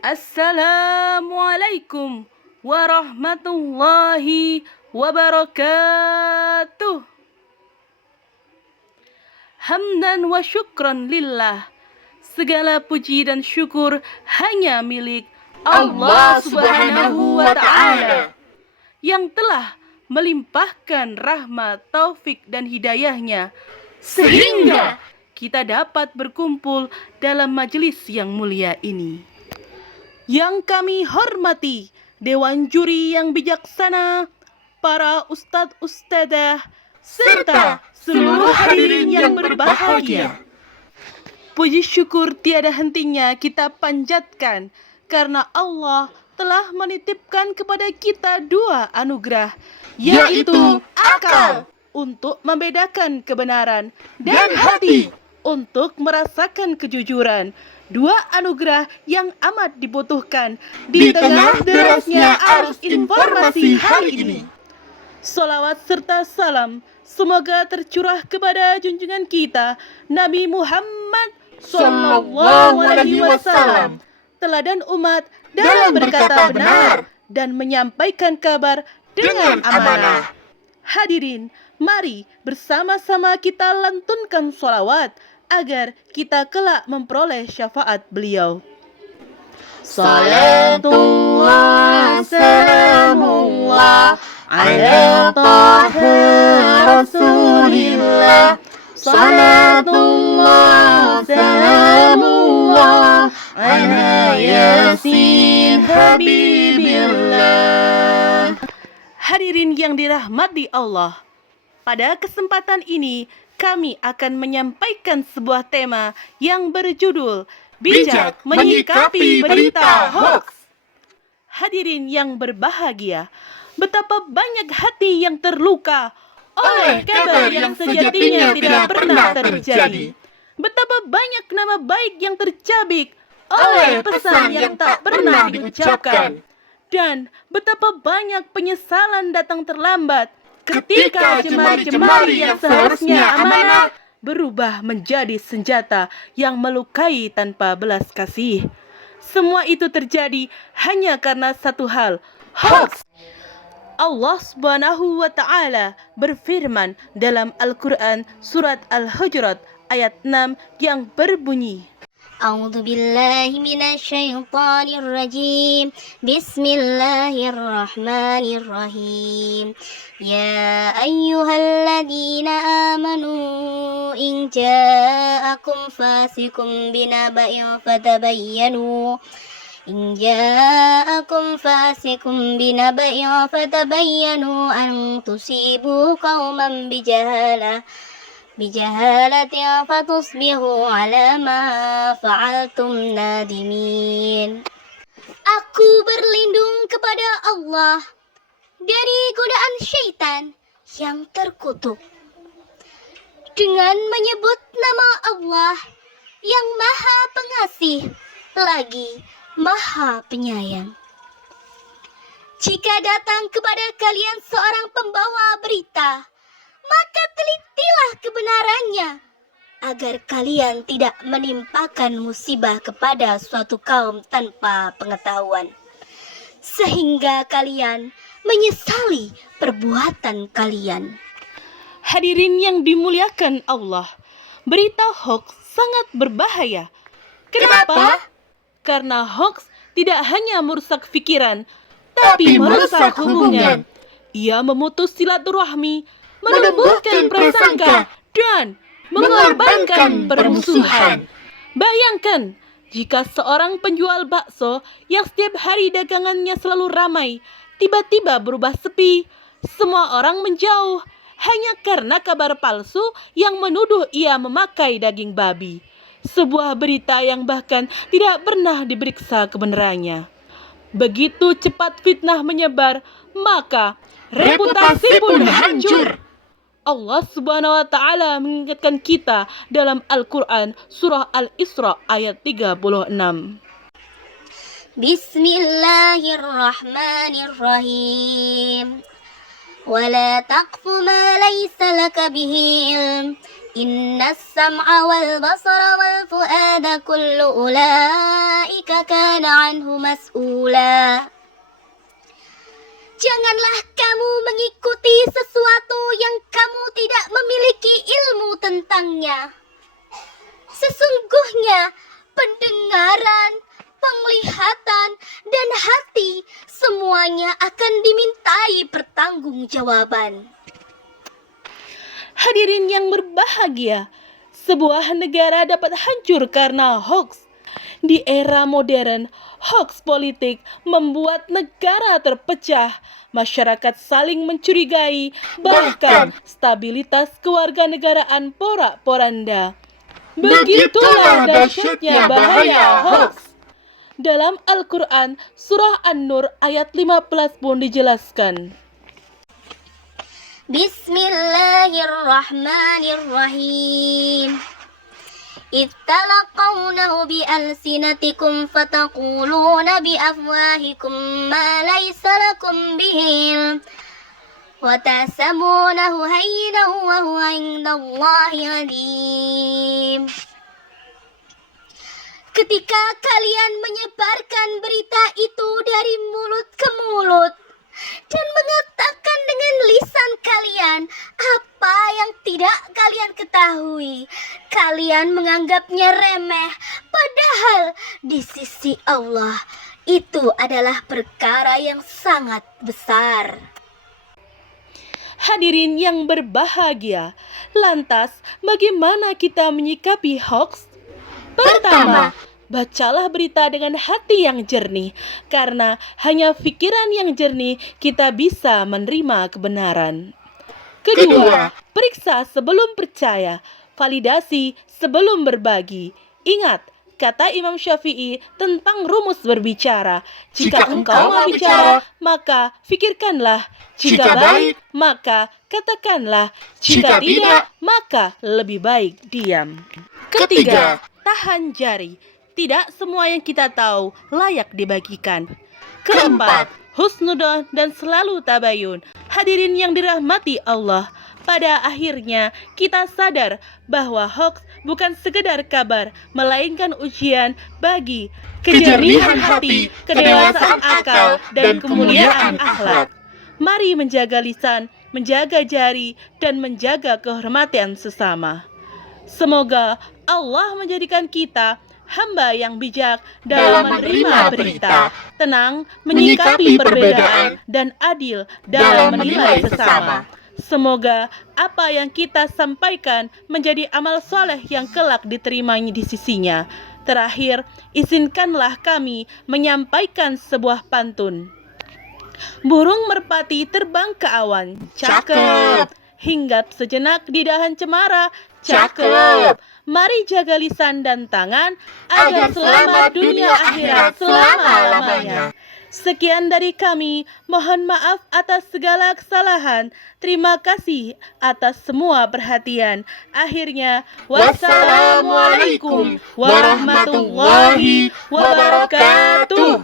Assalamualaikum warahmatullahi wabarakatuh. Hamdan wa syukran lillah. Segala puji dan syukur hanya milik Allah Subhanahu wa Ta'ala yang telah melimpahkan rahmat, taufik dan hidayahnya sehingga kita dapat berkumpul dalam majelis yang mulia ini. Yang kami hormati Dewan Juri yang bijaksana, para ustadz ustadzah, serta seluruh hadirin yang berbahagia. Puji syukur tiada hentinya kita panjatkan karena Allah telah menitipkan kepada kita dua anugerah, yaitu akal untuk membedakan kebenaran dan hati untuk merasakan kejujuran. Dua anugerah yang amat dibutuhkan di tengah derasnya arus informasi hari ini. Salawat serta salam semoga tercurah kepada junjungan kita Nabi Muhammad Sallallahu Alaihi Wasallam, teladan umat dalam berkata benar dan menyampaikan kabar dengan amanah. Hadirin, mari bersama-sama kita lantunkan salawat agar kita kelak memperoleh syafaat beliau. Salatullah salamullah ala taha rasulillah. Salatullah salamullah ala yasin habibillah. Hadirin yang dirahmati Allah, pada kesempatan ini kami akan menyampaikan sebuah tema yang berjudul Bijak Menyikapi Berita Hoax. Hadirin yang berbahagia, betapa banyak hati yang terluka oleh kabar yang sejatinya tidak pernah terjadi. Betapa banyak nama baik yang tercabik oleh pesan yang tak pernah diucapkan. Dan betapa banyak penyesalan datang terlambat ketika jemari-jemari yang seharusnya amanah berubah menjadi senjata yang melukai tanpa belas kasih. Semua itu terjadi hanya karena satu hal, hoax. Allah Subhanahu wa Ta'ala berfirman dalam Al-Quran surat Al-Hujurat ayat 6 yang berbunyi, أعوذ بالله من الشيطان الرجيم بسم الله الرحمن الرحيم يا أيها الذين آمنوا إن جاءكم فاسق بنبأ فتبينوا أن تصيبوا قوما بجهالة فتصبحوا على ما فعلتم نادمين. Aku berlindung kepada Allah dari godaan syaitan yang terkutuk dengan menyebut nama Allah yang Maha Pengasih lagi Maha Penyayang. Jika datang kepada kalian seorang pembawa berita, maka telitilah kebenarannya, agar kalian tidak menimpakan musibah kepada suatu kaum tanpa pengetahuan, sehingga kalian menyesali perbuatan kalian. Hadirin yang dimuliakan Allah, berita hoax sangat berbahaya. Kenapa? Karena hoax tidak hanya merusak pikiran, tapi merusak hubungan. Ia memutus silaturahmi, menumbuhkan prasangka, dan mengorbankan permusuhan. Bayangkan jika seorang penjual bakso yang setiap hari dagangannya selalu ramai, tiba-tiba berubah sepi. Semua orang menjauh hanya karena kabar palsu yang menuduh ia memakai daging babi. Sebuah berita yang bahkan tidak pernah diperiksa kebenarannya. Begitu cepat fitnah menyebar, maka reputasi pun hancur. Allah Subhanahu wa Ta'ala mengingatkan kita dalam Al-Quran surah Al-Isra ayat 36. Bismillahirrahmanirrahim. ولا تقف ما ليس لك به علم Inna sam'a wal basara wal fu'ada kullu ulaika kana anhu mas'ula. Janganlah kamu mengikuti sesuatu yang kamu tidak memiliki ilmu tentangnya. Sesungguhnya pendengaran, penglihatan, dan hati semuanya akan dimintai pertanggungjawaban. Hadirin yang berbahagia, sebuah negara dapat hancur karena hoax. Di era modern, hoax politik membuat negara terpecah, masyarakat saling mencurigai, bahkan stabilitas kewarganegaraan porak-poranda. Begitulah dahsyatnya bahaya hoax. Dalam Al-Quran, Surah An-Nur ayat 15 pun dijelaskan. Bismillahirrahmanirrahim. إذ تلقونه بألسنتكم فتقولون بأفواهكم ما ليس لكم به علم وتحسبونه هينا وهو عند الله عظيم. Ketika kalian menyebarkan berita itu dari mulut ke mulut dan mengatakan dengan lisan kalian apa yang tidak kalian ketahui, kalian menganggapnya remeh, padahal di sisi Allah itu adalah perkara yang sangat besar. Hadirin yang berbahagia, lantas bagaimana kita menyikapi hoax? Pertama, bacalah berita dengan hati yang jernih, karena hanya pikiran yang jernih kita bisa menerima kebenaran. Kedua, periksa sebelum percaya, validasi sebelum berbagi. Ingat, kata Imam Syafi'i tentang rumus berbicara. Jika engkau mau bicara, maka fikirkanlah. Jika baik, maka katakanlah. Jika tidak, maka lebih baik diam. Ketiga, tahan jari. Tidak semua yang kita tahu layak dibagikan. Keempat, husnudzon dan selalu tabayun. Hadirin yang dirahmati Allah, pada akhirnya kita sadar bahwa hoax bukan sekedar kabar, melainkan ujian bagi kejernihan hati, kedewasaan akal, dan kemuliaan akhlak. Mari menjaga lisan, menjaga jari, dan menjaga kehormatan sesama. Semoga Allah menjadikan kita hamba yang bijak dalam menerima berita, tenang menyikapi perbedaan, dan adil dalam menilai sesama. Semoga apa yang kita sampaikan menjadi amal soleh yang kelak diterimanya di sisinya. Terakhir, izinkanlah kami menyampaikan sebuah pantun. Burung merpati terbang ke awan, cakep. Hinggap sejenak di dahan cemara, cakep. Mari jaga lisan dan tangan agar selamat dunia akhirat selama-lamanya. Sekian dari kami, mohon maaf atas segala kesalahan. Terima kasih atas semua perhatian. Akhirnya, wassalamualaikum warahmatullahi wabarakatuh.